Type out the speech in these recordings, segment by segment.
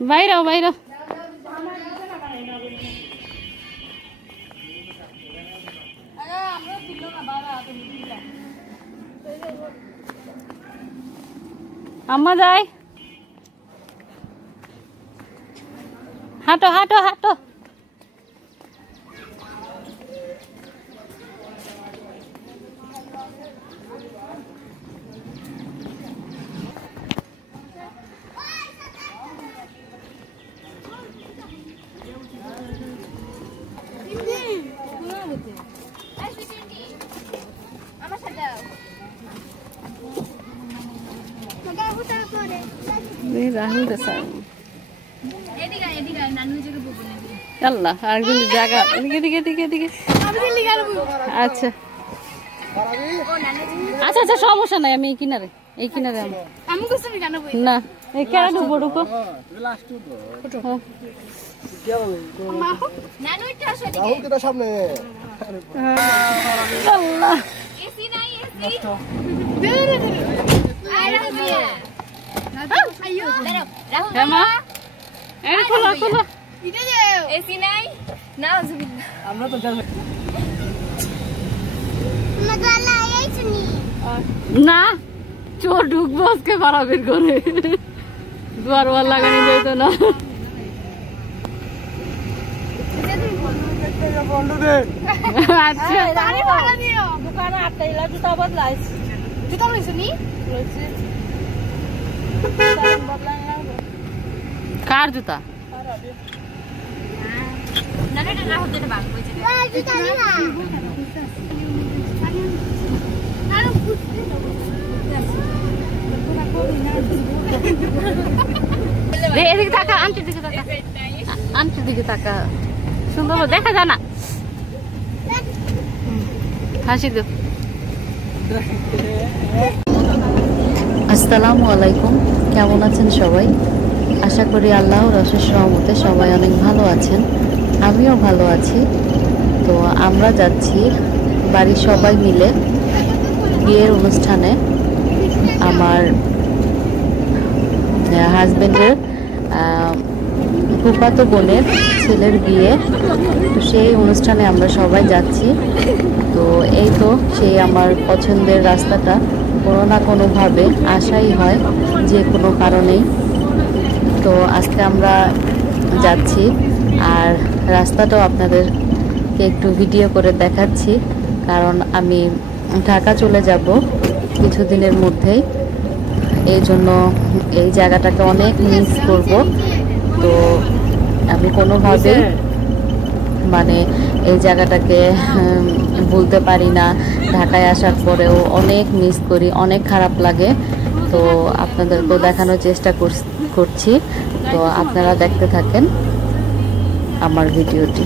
বাইরেও বাইরেও আম্মা যাই হাঁটো হাঁটো হাঁটো রাহুল আল্লাহ আর জায়গা এদিকে এদিকে এদিকে এদিকে আচ্ছা আচ্ছা আচ্ছা সমস্যা নাই আমি এই কিনারে না এই কেন ঢুকবো ঢুকো আল্লাহ না চোর ঢুকবো আজকে বাড়াবের করে দুয়ার ওয়ার লাগানো যেত না কার জুতা এদিকে তাকা আন্টির দিকে তাকা আন্টির দিকে তাকা সুন্দর দেখা যায় না হাসি দো আসসালামু আলাইকুম কেমন আছেন সবাই আশা করি আল্লাহর অশেষ রহমতে সবাই অনেক ভালো আছেন আমিও ভালো আছি তো আমরা যাচ্ছি বাড়ির সবাই মিলে বিয়ের অনুষ্ঠানে আমার হাজবেন্ডের ফুফাতো বোনের ছেলের বিয়ে তো সেই অনুষ্ঠানে আমরা সবাই যাচ্ছি তো এই তো সেই আমার পছন্দের রাস্তাটা কোনো না কোনোভাবে আসাই হয় যে কোনো কারণেই তো আজকে আমরা যাচ্ছি আর রাস্তাটাও আপনাদেরকে একটু ভিডিও করে দেখাচ্ছি কারণ আমি ঢাকা চলে যাব কিছুদিনের মধ্যেই এই জন্য এই জায়গাটাকে অনেক মিস করব তো আমি কোনোভাবে মানে এই জায়গাটাকে ভুলতে পারি না ঢাকায় আসার পরেও অনেক মিস করি অনেক খারাপ লাগে তো আপনাদেরকেও দেখানোর চেষ্টা করছি তো আপনারা দেখতে থাকেন আমার ভিডিওটি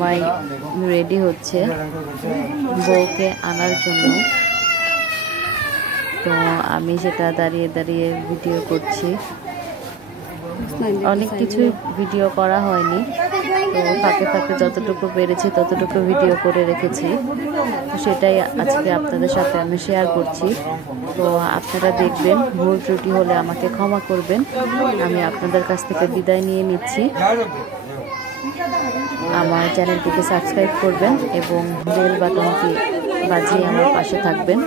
জামাই রেডি হচ্ছে বউকে আনার জন্য। তো আমি সেটা দাঁড়িয়ে দাঁড়িয়ে ভিডিও করছি। অনেক কিছু ভিডিও করা হয়নি, তো ফাঁকে ফাঁকে যতটুকু পেরেছি ততটুকু ভিডিও করে রেখেছি। তো সেটাই আজকে আপনাদের সাথে আমি শেয়ার করছি। তো আপনারা দেখবেন, ভুল ত্রুটি হলে আমাকে ক্ষমা করবেন। আমি আপনাদের কাছ থেকে বিদায় নিয়ে নিচ্ছি। আমার চ্যানেলটিকে সাবস্ক্রাইব করবেন এবং বেল বাটনটি বাজিয়ে আমার পাশে থাকবেন।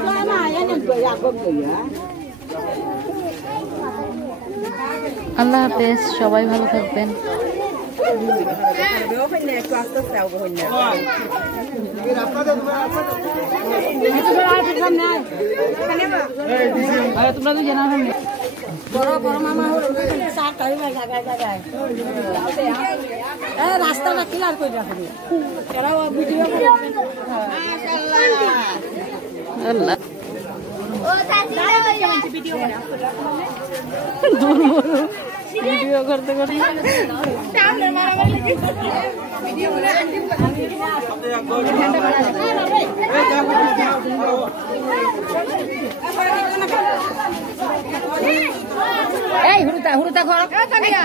আল্লাহ হাফেজ, সবাই ভালো থাকবেন। রাস্তাটা ক্লিয়ার করে রাখবে। আল্লাহ ভিডিও করতে করতে এই হুরুতা হুরুতা ঘর কানিয়া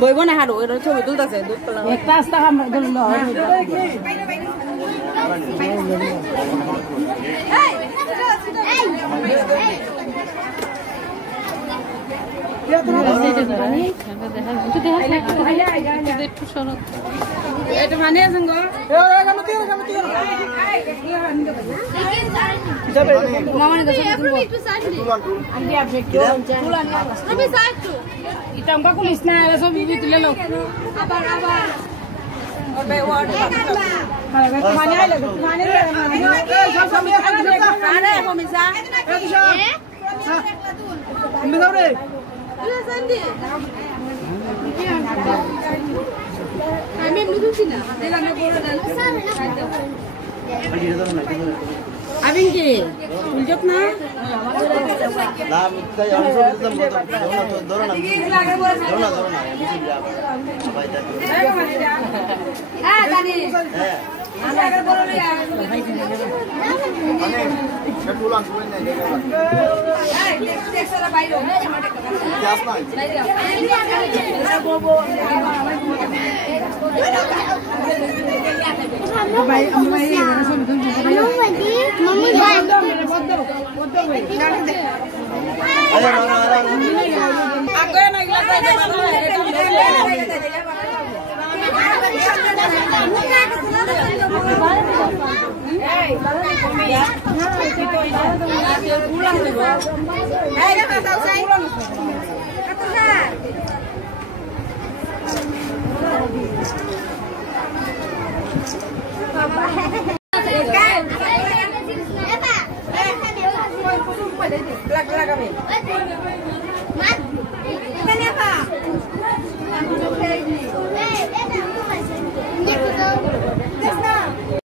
বইব না হারো এর ছবি তুলতেছে একটা রাস্তা আমরা ধরল এটা মানে সঙ্গ মামানে দশ একটু সাইড আন্টি আপনি তুলান আমি সাইড তো এটা আমকা পুলিশ না সব বিবি তুলে লো আবার আবার ওবে ওয়ার্ড মানে আইলে মানে সব সব আরে কমিসা আমি যাও রে তুই সন্দি আমি মুদুছি না দিলা না বড় দাও আবিন কি উলজক না না মিথ্যা আমি সব দিতাম তো ধরো না ভাই দেখো হ্যাঁ জানি হ্যাঁ আগে বড় রে মানে সেটুলান শুনেন না দেখো এই দেখছরা বাইরে গ্যাস নাই ভাই আমি ভাই এরা সব ধুন মাম্মি ভাই আগে না ইলা